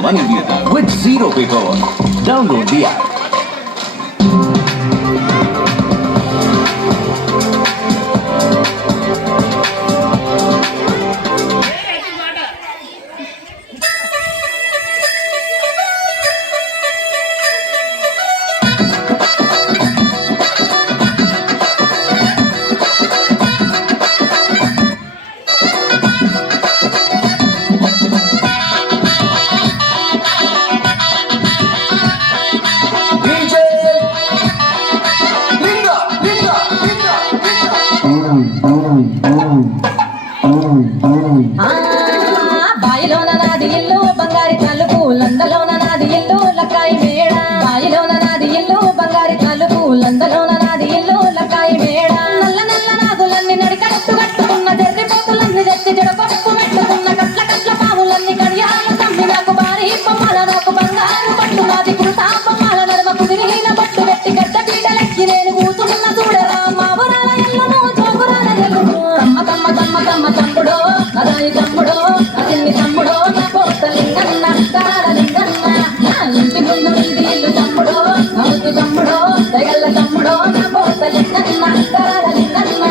Money Theatre with zero paperwork. Download the app. బాయిలోన నాది ఇల్లు బంగారి తలుపు లందలోన నాది ఇల్లు లక్కాయి మేడ బాయిలోన నాది ఇల్లు బంగారి తలుపు లందలోన నాది ఇల్లు లక్కాయి మేడ నల్ల నల్ల నాగులన్నీ నడికట్టు కట్టుకున్న జర్రి పోతులన్నీ తెచ్చి జడపప్పు మెట్టుకున్న కట్ల కట్ల పాములన్నీ కడియాలు తమ్మి నాకు భారీ బొమ్మల నాకు బంగారు పట్టు నాది కుర్తా బొమ్మల నడుమ కుదిరిన పట్టు పెట్టి గడ్డ పీటలెక్కి నేను కూతున్న చూడరా మావరాల ఎల్లును జోగురాల ఎల్లును తమ్మ తమ్మ తమ్మ తమ్మ తమ్ముడో అదాయి తమ్ముడో అతిన్ని తమ్ముడో నా పోత లింగన్న కార లింగన్న నా ఇంటి ముందు నీది ఇల్లు తమ్ముడో అవుతు తమ్ముడో దగల్ల తమ్ముడో నా పోత లింగన్న కార లింగన్న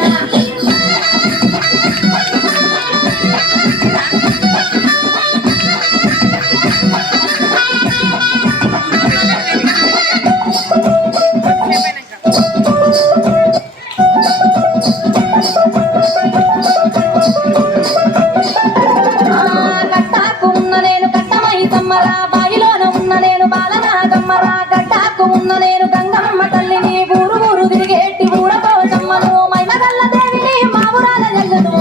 బాయిలోన ఉన్న నేను బాలనాగమ్మరా గడ్డాకు ఉన్న నేను గంగమ్మ తల్లిని ఊరు ఊరు తిరిగేటి ఊరకోసమ్మను మైమగల్ల దేవిని మా ఊరాల జల్లును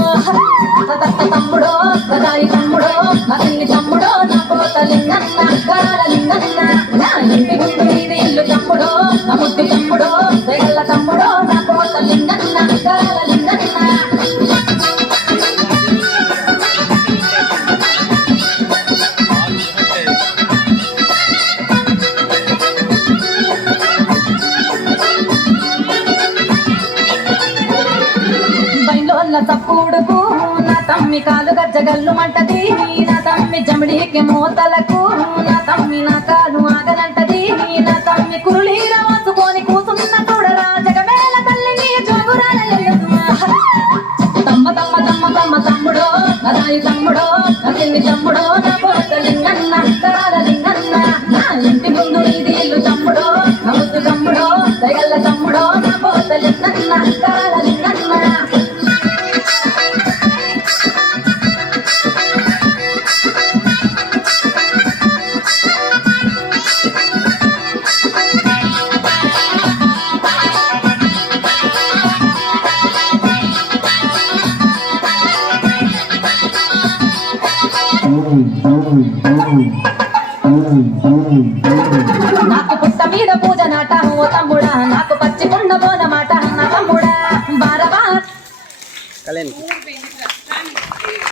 తమ్ముడో గదాయి తమ్ముడో అతిని తమ్ముడో నా పోత లింగన్న కార లింగన్న నా ఇంటి ముందు నీది ఇల్లు తమ్ముడో నా ముద్దు తమ్ముడో వెగల్ల తమ్ముడో నా పోత లింగన్న కార లింగన్న తప్పుడుకు నా తమ్మి కాలు గజ్జగల్లు మంటది నా తమ్మి జమిడికి మోతలకు నా తమ్మి నా కాలు ఆగనంటది నా తమ్మి కురులీర వాసుకొని కూసున్న చూడరా జగమేల తల్లిని జోగురాల తమ్మ తమ్మ తమ్మ తమ్మ తమ్ముడో అదాయి తమ్ముడో అతిన్ని తమ్ముడో నా పోత లింగన్న కార లింగన్న నా ఇంటి ముందు నీది ఇల్లు తమ్ముడో అవుతు తమ్ముడో దగల్ల తమ్ముడో నా పోత లింగన్న కార లింగన్న నాకు పుట్ట మీద పూజ నాటము